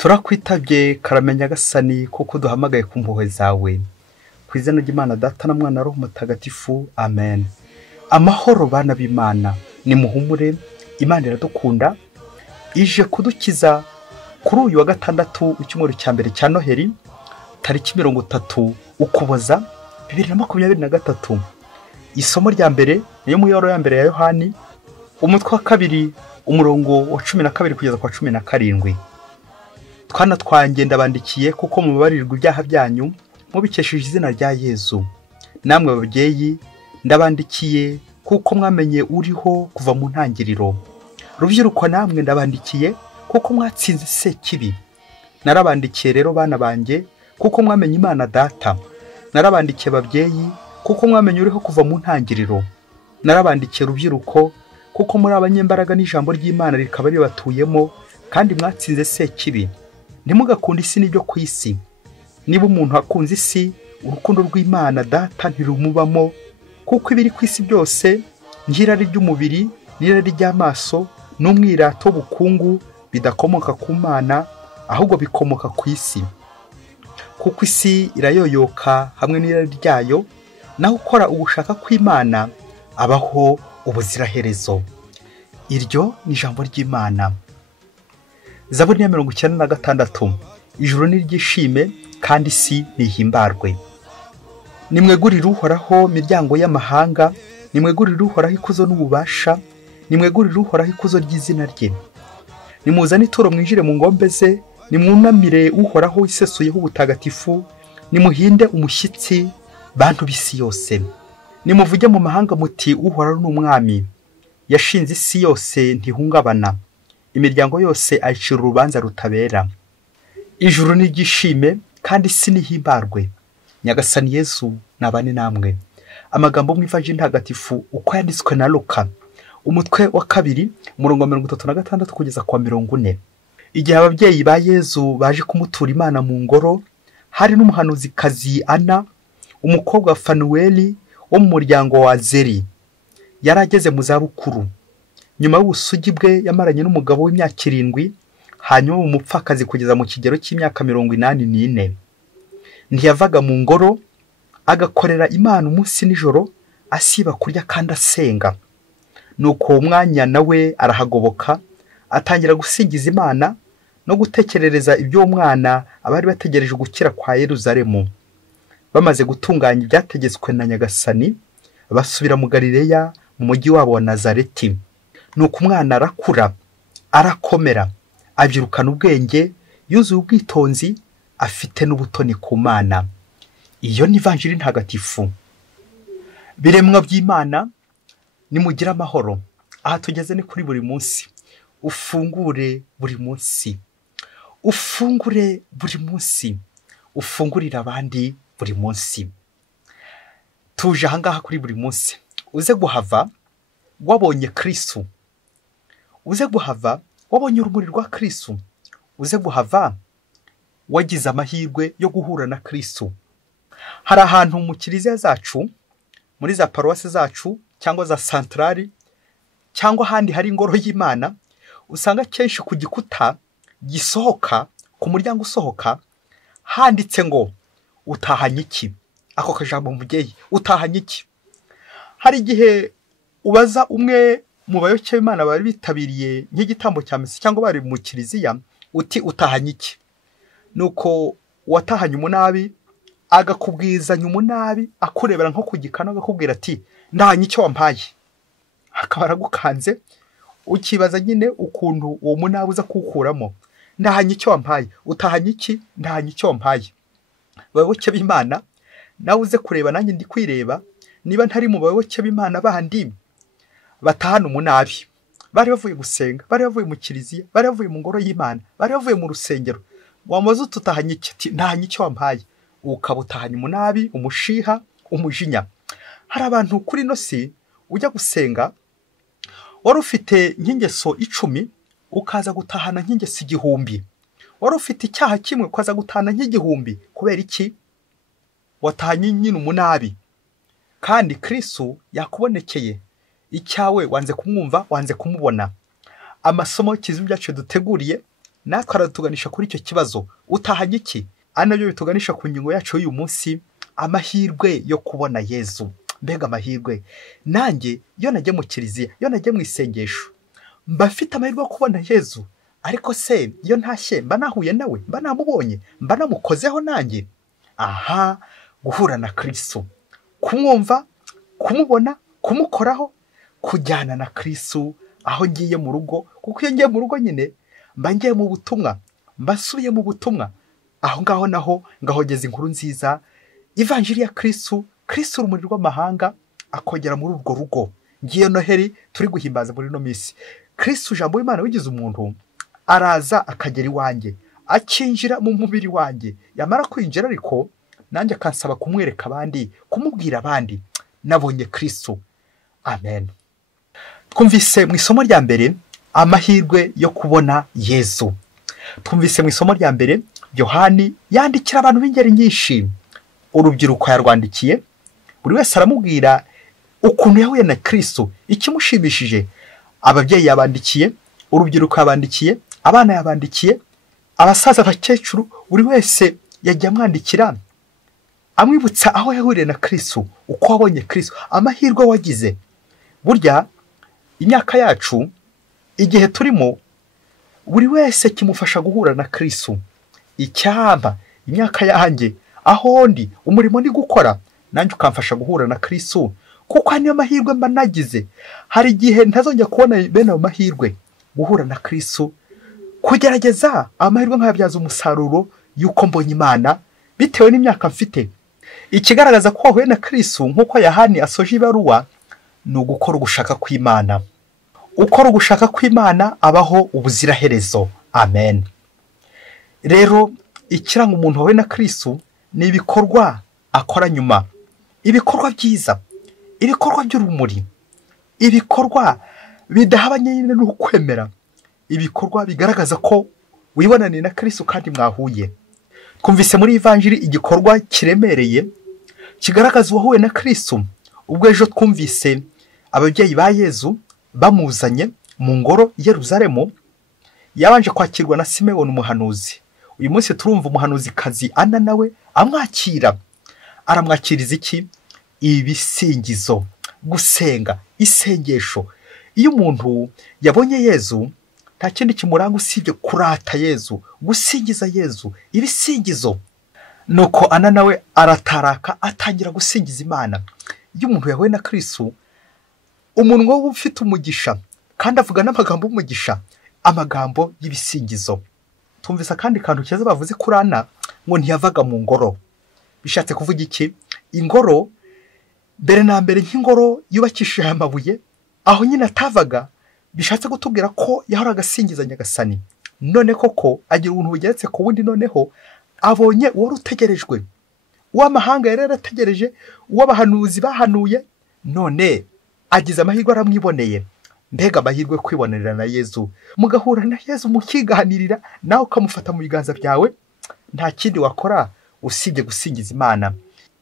turakwitabye karamenya gasani kuko duhamagaye ku mpuhwe zawe. Ku izina ry'Imana Data na Mwana Roho Mutagatifu, amen. Amahoro bana b'Imana, ni muhumure, Imana iradukunda, ije kudukiza kuri uyu wa gatandatu w'icyumweru cya mbere cya Noheli, tariki 30 Ukuboza 2023. Isomo rya mbere niyo mu yoro ya mbere ya Yohani, umutwe wa kabiri umurongo wa 12 kugeza kwa 17. Twana twanjye ndabandikiye kuko mubabarirwa ibyaha byanyu mubikesheje izina rya Yezu. Namwe babyeyi ndabandikiye kuko mwamenye uriho kuva mu ntangiriro. Rubyiruko namwe ndabandikiye kuko mwatsinze sekibi. Narabandikiye rero bana banjye kuko mwamenye Imana Data. Narabandikiye babyeyi kuko mwamenye uriho kuva mu ntangiriro. Narabandikiye rubyiruko kuko muri abanyembaraga n'ijambo ry'Imana rikaba ribatuyemo kandi mwatsinze sekibi. Ntimugakunde isi n'ibyo ku isi. Niba umuntu akunze isi, urukundo rw'Imana Data ntirumubamo, kuko ibiri ku isi byose, nk'irari ry'umubiri n'irari ry'amaso n'umwirato w'ubukungu bidakomoka ku Mana, ahubwo bikomoka ku isi. Kuko isi irayoyoka hamwe n'irari ryayo, naho ukora ugushaka kw'Imana abaho ubuziraherezo. Iryo ni ijambo ry'Imana. Zaburi ya 96. Ijuru ni ryishime kandi isi nihimbarwe. Nimwegurire Uhoraho miryango y'amahanga, nimwegurire Uhoraho ikuzo n'ububasha, nimwegurire Uhoraho ikuzo ry'izina rye. Nimuzane ituro mwinjire mu ngombe ze, nimwunamire Uhoraho wisesuyeho ubutagatifu, nimuhinde umushyitsi bantu b'isi yose. Nimuvuge mu mahanga muti Uhoraho n'umwami, yashinze isi yose ntihungabana, imiryango yose ayicira urubanza rutabera. Ijuru ni ryishime kandi isi nihimbarwe. Nyagasani Yesu nabane namwe. Amagambo mu ivanjili ntagatifu uko yanditswe na Luka, umutwe wa 2 umurongo wa 36 kugeza kwa 40. Igihe ababyeyi ba Yesu baje kumutura Imana mu ngoro, hari n'umuhanuzikazi Ana, umukobwa wa Fanueli wo mu muryango wa Zeri. Yarageze mu zabukuru. Nyuma y'ubusugi bwe yamaranye n'umugabo w'imyaka 7, hanyuma umupfakazi kugeza mu kigero cy'imyaka 84. Ntiyavaga mu ngoro, agakorera Imana umunsi nijoro, asiba kurya kandi asenga. Nuko umwanya nawe arahagoboka, atangira gusingiza Imana no gutekerereza ibyo umwana abari bategereje gukira kwa Yerusalemu. Bamaze gutunganya ibyategetswe na Nyagasani, basubira mu Galileya mu mujyi wabo wa Nazareti. Nuko umwana arakura, arakomera, abyirukana ubwenge, yuzuye ubwitonzi, afite n'ubutoni ku Mana. Iyo ni ivanjili ntagatifu. Biremwa by'Imana, nimugira amahoro. Aha tugeze ni kuri buri munsi. Ufungure buri munsi. Ufungure buri munsi. Ufungurira abandi buri munsi. Tuje ahangaha kuri buri munsi. Uze guhava wabonye Kristo. Uze guhava wabonye urumuri rwa Kristo. Uze guhava wagize amahirwe yo guhura na Kristo. Hari ahantu mu kiliziya zacu, muri za paruwasi zacu cyangwa za santrali cyangwa handi hari ingoro y'Imana, usanga kenshi ku gikuta gisohoka, ku muryango usohoka, handitse ngo utahanye iki. Ako kajambo mubyeyi, utahanye iki. Hari igihe ubaza umwe mu bayoboke b'Imana bari bitabiriye nk'igitambo cya Misa cyangwa bari mu kiliziya, uti utahanye iki. Nuko watahanye umunabi agakubwizanya umunabi, akurebera nko ku gikano agakubwira ati ndahanye icyo wampaye. Akaba aragukanze, ukibaza nyine ukuntu uwo munabi uza kukuramo. Ndahanye icyo wampaye, utahanye iki, ndahanye icyo wampaye. Bayoboke b'Imana, nawe uze kureba nanjye ndi kwireba, niba ntari mu bayoboke b'Imana bandi batahana umunabi. Bari bavuye gusenga, bari bavuye mu kiliziya, bari bavuye mu ngoro y'Imana, bari bavuye mu rusengero. Wamaze ututahanye iki, ndahanye icyo wampaye. Ukabutahanye umunabi, umushiha, umujinya. Hari abantu kuri no si ujya gusenga, wari ufite nk'ingeso 10, ukaza gutahana nk'ingeso 1000. Wari ufite icyaha kimwe, ukaza gutahana nk'igihumbi. Kubera iki? Watahanye nyine umunabi. Kandi Kristo yakubonekeye. Icyawe wanze kumwumva, wanze kumubona. Amasomo y'ikizwi byacu duteguriye natwe aratuganisha kuri icyo kibazo. Utahanye iki? Ari nabyo bituganisha ku ngingo yacu y'uyu munsi, amahirwe yo kubona Yezu. Mbega amahirwe! Nanjye iyo nagiye mu kiliziya, iyo nagiye mu isengesho, mba mfite amahirwe yo kubona Yezu. Ariko se iyo ntashye mba nahuye nawe, mba namubonye, mba namukozeho nanjye? Aha, guhura na Kristo, kumwumva, kumubona, kumukoraho, kujyana na Kristo aho ngiye mu rugo. Kuko iyo ngiye mu rugo nyine mba ngiye mu butumwa, mba nsubiye mu butumwa. Aho ngaho naho ngahogeza inkuru nziza, ivanjiri ya Kristo, Kristo urumuri rw'amahanga akogera muri urwo rugo. Ngiye Noheri turi guhimbaza muri no misi, Kristo ijambo w'Imana wigize umuntu araza akagera iwanjye, akinjira mu mubiri wanjye. Yamara kwinjira ariko nanjye akansaba kumwereka abandi, kumubwira abandi nabonye Kristo. Amen. Twumvise mu isomo rya mbere amahirwe yo kubona Yezu. Twumvise mu isomo rya mbere Yohani yandikira abantu b'ingeri nyinshi. Urubyiruko yarwandikiye, buri wese aramubwira ukuntu yahuye na Kristo, ikimushimishije. Ababyeyi yabandikiye, urubyiruko yabandikiye, abana yabandikiye, abasaza, abakecuru, buri wese yajya amwandikira amwibutsa aho yahuriye na Kristo, uko wabonye Kristo, amahirwe wagize. Burya imyaka yacu, igihe turimo, buri wese kimufasha guhura na Kristo. Icyamba imyaka yanjye, aho ndi, umurimo ndi gukora, nanjye ukamfasha guhura na Kristo, kuko niyo mahirwe mba nagize. Hari igihe ntazongera kubona bene ayo mahirwe, guhura na Kristo, kugerageza amahirwe nkayabyaza umusaruro yuko mbonye Imana bitewe n'imyaka mfite. Ikigaragaza ko wahuye na Kristo nk'uko Yohani asoje ibaruwa, ni ugukora ugushaka kw'Imana. Ukora ugushaka kw'Imana abaho ubuziraherezo. Amen. Rero ikiranga umuntu wahuye na Kristo ni ibikorwa akora nyuma, ibikorwa byiza, ibikorwa by'urumuri, ibikorwa bidahabanye n'ukwemera, ibikorwa bigaragaza ko wibonaniye na Kristo kandi mwahuye. Twumvise muri ivanjiri igikorwa kiremereye kigaragaza uwahuye na Kristo. Ubwo ejo twumvise ababyeyi ba Yezu bamuzanye mu ngoro i Yerusalemu, yabanje kwakirwa na Simewoni umuhanuzi. Uyu munsi turumva umuhanuzikazi Ana nawe amwakira. Aramwakiriza iki? Ibisingizo, gusenga, isengesho. Iyo umuntu yabonye Yezu, nta kindi kimuranga usibye kurata Yezu, gusingiza Yezu, ibisingizo. Nuko Ana nawe arataraka atangira gusingiza Imana. Iyo umuntu yahuye na Kristo, umunwa we ufite umugisha kandi avuga n'amagambo y'umugisha, amagambo y'ibisingizo. Tumvise kandi kantu keza bavuze kuri Ana, ngo ntiyavaga mu ngoro. Bishatse kuvuga iki? Ingoro mbere na mbere nk'ingoro yubakishije amabuye, aho nyine atavaga, bishatse gutubwira ko yahoraga asingiza Nyagasani. None koko agira ubuntu bugeretse ku wundi, noneho abonye uwari utegerejwe, uw'amahanga yari yarategereje, uw'abahanuzi bahanuye, none agize amahirwe aramwiboneye. Mbega amahirwe kwibonera na Yezu, mugahura na Yezu mukiganirira, nawe ukamufata mu biganza byawe. Nta kindi wakora usibye gusingiza Imana.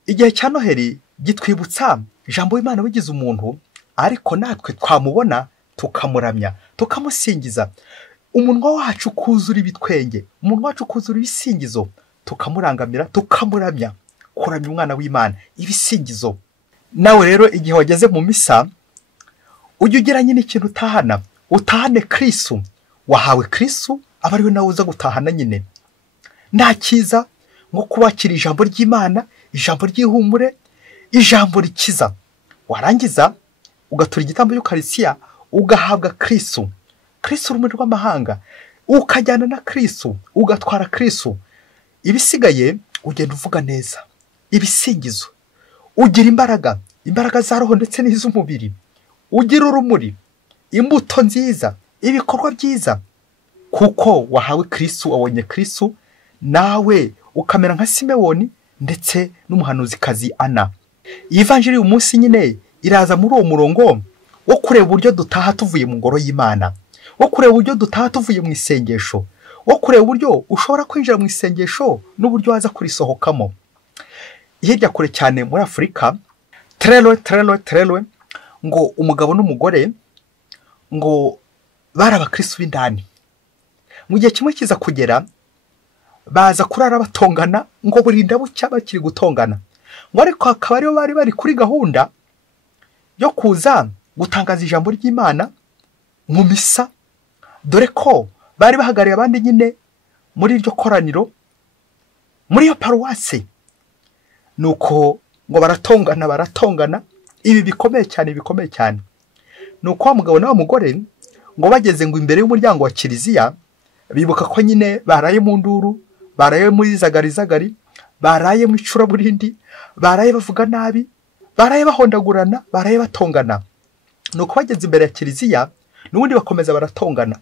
Igihe cya Noheri gitwibutsa ijambo w'Imana wigize umuntu, ariko natwe twamubona tukamuramya, tukamusingiza. Umunwa wacu kuzura ibitwenge, umunwa wacu kuzura ibisingizo, tukamurangamira, tukamuramya. Kuramya umwana w'Imana, ibisingizo. Nawe rero igihe wageze mu misa, ujye ugira nyine ikintu utahana, utahane Kristo. Wahawe Kristo, aba ariwe nawe uza gutahana nyine. Nta cyiza nko kubakira ijambo ry'Imana, ijambo ry'ihumure, ijambo rikiza. Warangiza ugatura igitambo cy'Ukarisiya, ugahabwa Kristo, Kristo urumuri rw'amahanga, ukajyana na Kristo, ugatwara Kristo. Ibisigaye ugenda uvuga neza, ibisingizo. Ugira imbaraga, imbaraga za roho ndetse n'iz'umubiri. Ugira urumuri, imbuto nziza, ibikorwa byiza, kuko wahawe Kristo, wabonye Kristo, nawe ukamera nka Simewoni ndetse n'umuhanuzikazi Ana. Iyi vanjiri uyu munsi nyine iraza muri uwo murongo wo kureba uburyo dutaha tuvuye mu ngoro y'Imana, wo kureba uburyo dutaha tuvuye mu isengesho, wo kureba uburyo ushobora kwinjira mu isengesho n'uburyo waza kurisohokamo. Hirya kure cyane muri Afurika, tererwe ngo umugabo n'umugore ngo bari abakristo b'indani, mu gihe kimwe kiza kugera baza kurara batongana ngo burinda bucya bakiri gutongana, ngo ariko akaba aribo bari kuri gahunda yo kuza gutangaza ijambo ry'Imana mu misa, dore ko bari bahagariye abandi nyine muri iryo koraniro muri iyo paruwasi. Nuko ngo baratongana ibi bikomeye cyane. Nuko wa mugabo na wa mugore ngo bageze ngo imbere y'umuryango wa kiliziya, bibuka ko nyine baraye mu nduru, baraye muri zagarizagari, baraye mu icuraburindi, baraye bavuga nabi, baraye bahondagurana, baraye batongana. Nuko bageze imbere ya kiliziya n'ubundi bakomeza baratongana.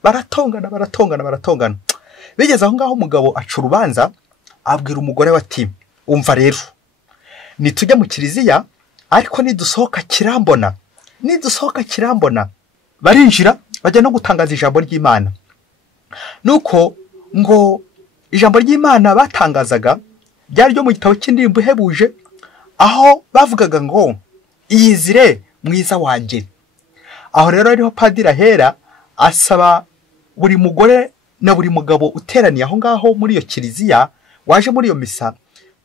Bigeze aho ngaho umugabo aca urubanza, abwira umugore we ati, umva rero, nitujya mu kiliziya ariko nidusohoka kirambona. Barinjira bajya no gutangaza ijambo ry'Imana. Nuko ngo ijambo ry'Imana batangazaga ryari ryo mu gitabo cy'indirimbo ihebuje, aho bavugaga ngo iyizire mwiza wanjye. Aho rero ariho padiri ahera asaba buri mugore na buri mugabo uteraniye aho ngaho muri iyo kiliziya waje muri iyo misa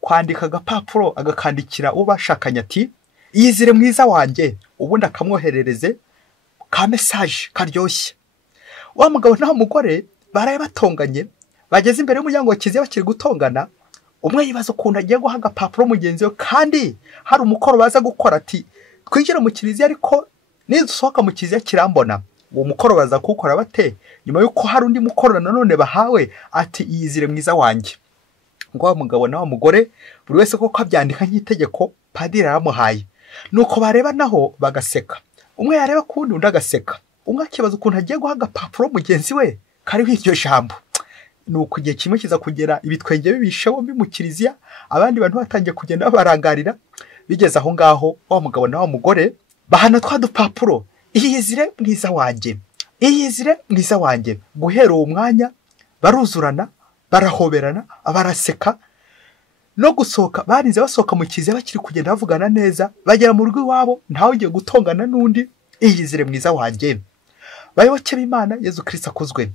kwandika agapapuro agakandikira uwo bashakanye ati, iyizire mwiza wanjye, ubundi akamwoherereze ka message karyoshye. Wa mugabo naho mugore baraye batonganye, bageze imbere y'umuryango wa kiliziya bakiri gutongana. Umwe yibaza ukuntu agiye guha agapapuro mugenzi we, kandi hari umukoro baza gukora, ati twinjira mu kiliziya ariko nidusohoka mu kiliziya kirambona. Uwo mukoro baza kuwukora bate nyuma yuko hari undi mukoro nanone bahawe, ati iyizire mwiza wanjye. Ngo wa mugabo na wa mugore buri wese koko abyandika nk'itegeko padiri aramuhaye. Nuko bareba naho bagaseka, umwe yareba kundi undi agaseka, umwe akibaza ukuntu agiye guha agapapuro mugenzi we kariho iryo jambo. Nuko igihe kimwe kiza kugera ibitwenge bibishe bombi mu kiliziya, abandi bantu batangiye kugenda barangarira. Bigeze aho ngaho wa mugabo na wa mugore bahana twa dupapuro, iyizire mwiza wanjye. Guhera uwo mwanya baruzurana, barahoberana, baraseka. No gusohoka barinze basohoka mu kiliziya bakiri kugenda bavugana neza, bagera mu rugo iwabo ntawe ugiye gutongana n'undi. Iyizire mwiza wanjye. Bayoboke b'Imana, Yezu Kristo akuzwe.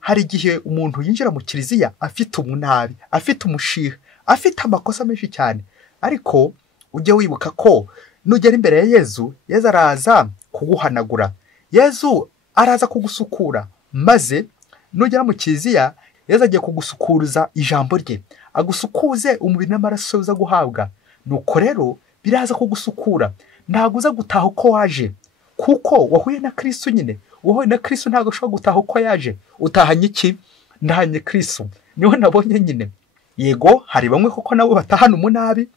Hari igihe umuntu yinjira mu kiliziya afite umunabi, afite umushiha, afite amakosa menshi cyane, ariko ujye wibuka ko nugera imbere ya Yezu, Yezu araza kuguhanagura, Yezu araza kugusukura, maze nugera mu kiliziya Yezu agiye kugusukuruza ijambo rye, agusukuze umubiri n'amaraso uza guhabwa. Nuko rero biraza kugusukura, ntabwo uza gutaha uko waje, kuko wahuye na Kristo nyine. Wowe na Kristo ntabwo ushobora gutaha uko yaje. Utahanye iki? Ndahanye Kristo, niho nabonye nyine. Yego hari bamwe koko nabo batahana umunabi,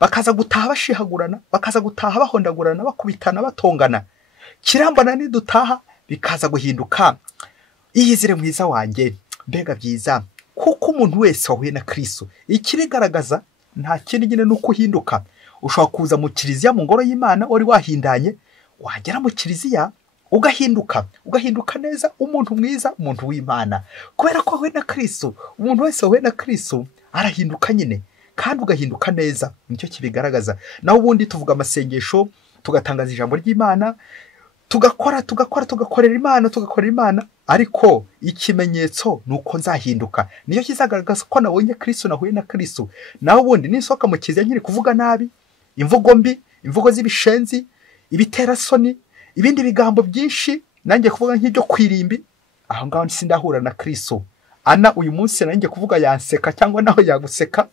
bakaza gutaha bashihagurana, bakaza gutaha bahondagurana, bakubitana, batongana. Kirambana nidutaha bikaza guhinduka iyizire mwiza wanjye. Mbega byiza, kuko umuntu wese wahuye na Kristo ikibigaragaza nta kindi nyine nuko uhinduka. Ushobora kuza mu kiliziya mu ngoro y'Imana wari wahindanye, wagera mu kiliziya ugahinduka neza, umuntu mwiza, umuntu w'Imana, kubera ko wahuye na Kristo. Umuntu wese wahuye na Kristo arahinduka nyine, kandi ugahinduka neza, nicyo kibigaragaza. Naho ubundi tuvuga amasengesho, tugatangaza ijambo ry'Imana, tugakorera Imana, ariko ikimenyetso nuko nzahinduka. Niyo kizagaragaza ko nabonye Kristo, nahuye na Kristo. Naho ubundi nisohoka mu kiliziya nkiri kuvuga nabi, imvugo mbi, imvugo z'ibishenzi, ibiterasoni, ibindi bigambo byinshi, nanjye kuvuga nk'ibyo kwirimbi, aho ngaho sindahura na Kristo. Ana uyu munsi nanjye kuvuga yanseka cyangwa naho yaguseka,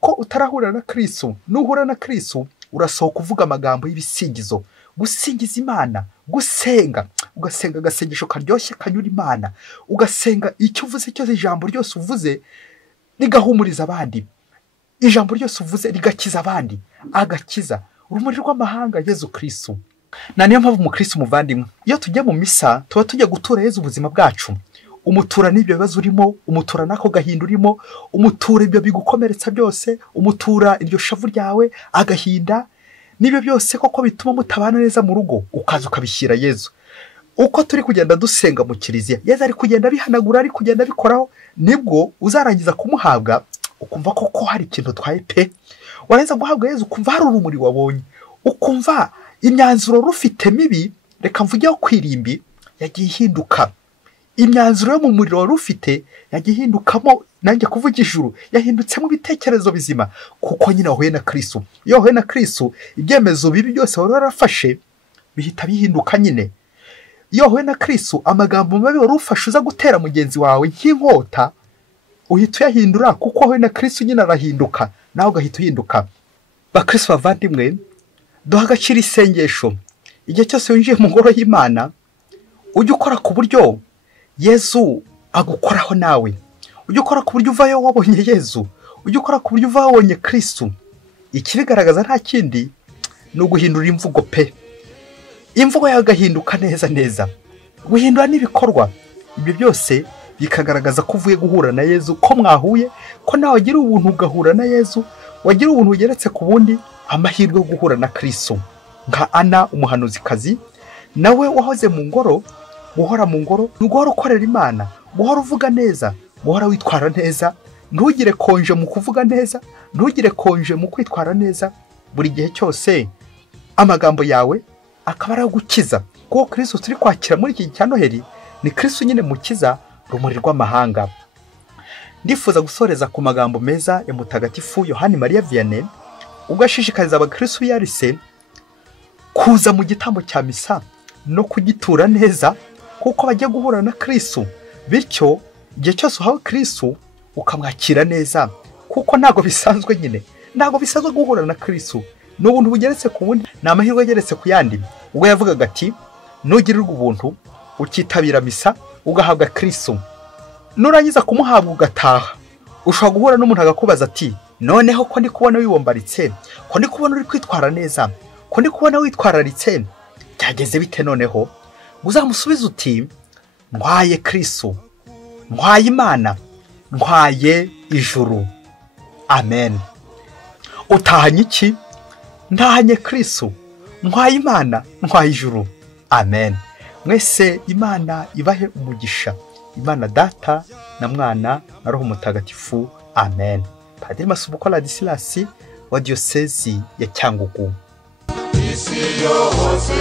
ko utarahura na Kristo. Nuhura na Kristo urasohoka kuvuga amagambo y'ibisingizo, gusingiza Imana, gusenga, ugasenga agasengesho karyoshye kanyura Imana, ugasenga icyo uvuze cyose, ijambo ryose uvuze rigahumuriza abandi, ijambo ryose uvuze rigakiza abandi, agakiza urumuri rw'amahanga Yezu Kristo. Na niyo mpamvu mu Kristo muvandimwe, iyo tujya mu misa tuba tujya gutura Yezu ubuzima bwacu. Umutura n'ibyo bibazo urimo, umutura nako gahinda urimo, umutura ibyo bigukomeretsa byose, umutura iryo shavu ryawe, agahinda n'ibyo byose koko bituma mutabana neza mu rugo, ukaza ukabishyira Yezu. Uko turi kugenda dusenga mu kiliziya, Yezu ari kugenda bihanagura, ari kugenda bikoraho, nibwo uzarangiza kumuhabwa ukumva koko hari ikintu twaye pe. Warangiza guhabwa Yezu ukumva hari urumuri wabonye, ukumva imyanzuro rufite mibi, reka mvugeho kwirimbi, yagiye ihinduka imyanzuro yo mu muriro wari ufite yagiye ihindukamo, nanjye kuvuga ijuru, yahindutsemo ibitekerezo bizima kuko nyine wahuye na Kristo. Iyo wahuye na Kristo, ibyemezo bibi byose wari warafashe bihita bihinduka nyine. Iyo wahuye na Kristo, amagambo mabi wari ufashe uza gutera mugenzi wawe nk'inkota uhita uyahindura kuko wahuye na Kristo nyine arahinduka, nawe ugahita uhinduka. Bakristo bavandimwe, duha agaciro isengesho. Igihe cyose winjiye mu ngoro y'Imana, ujye ukora ku buryo Yesu agukoraho nawe. Ujye ukora ku buryo uvayo wabonye Yesu. Ujye ukora ku buryo uvayo wabonye Kristo. Ikibigaragaza nta kindi ni uguhindura imvugo pe. Imvugo yawe igahinduka neza neza. Guhindura n'ibikorwa. Ibyo byose bikagaragaza ko uvuye guhura na Yesu, ko mwahuye, ko nawe wagira ubuntu ugahura na Yesu, wagira ubuntu ugeretse ku bundi, amahirwe yo guhura na Kristo. Nka Ana umuhanuzikazi, nawe wahoze mu ngoro, guhora mu ngoro, guhora ukorera Imana, guhora uvuga neza, guhora witwara neza, ntugire konje mu kuvuga neza, ntugire konje mu kwitwara neza. Buri gihe cyose amagambo yawe akaba ari gukiza, kuko Kristo turi kwakira muri iki cya Noheli ni Kristo nyine mukiza, rumuri rw'amahanga. Ndifuza gusoreza ku magambo meza ya mutagatifu Yohani Mariya Vianney, ugashishikariza abakristo yarise kuza mu gitambo cya misa no kugitura neza kuko bagiye guhura na Kristo. Bityo igihe cyose uhawe Kristo ukamwakira neza, kuko ntago bisanzwe nyine, ntago bisanzwe guhura na Kristo. Ni ubuntu bugeretse ku bundi, ni amahirwe ageretse ku yandi. Ubwo yavugaga ati nugirirwa ubuntu ukitabira misa ugahabwa Kristo, nurangiza kumuhabwa ugataha, ushobora guhura n'umuntu agakubaza ati noneho ko ndi kubona wibombaritse, ko ndi kubona uri kwitwara neza, ko ndi kubona witwararitse, byageze bite noneho? Uzamusubiza uti ntwaye Kristo, ntwaye Imana, ntwaye ijuru. Amen. Utahanye iki? Ntahanye Kristo, ntwaye Imana, ntwaye ijuru. Amen. Mwese Imana ibahe umugisha. Imana Data na Mwana na Roho Mutagatifu. Amen. Padiri Masubuko Ladislas wa Diocese ya Cyangugu. Isi yose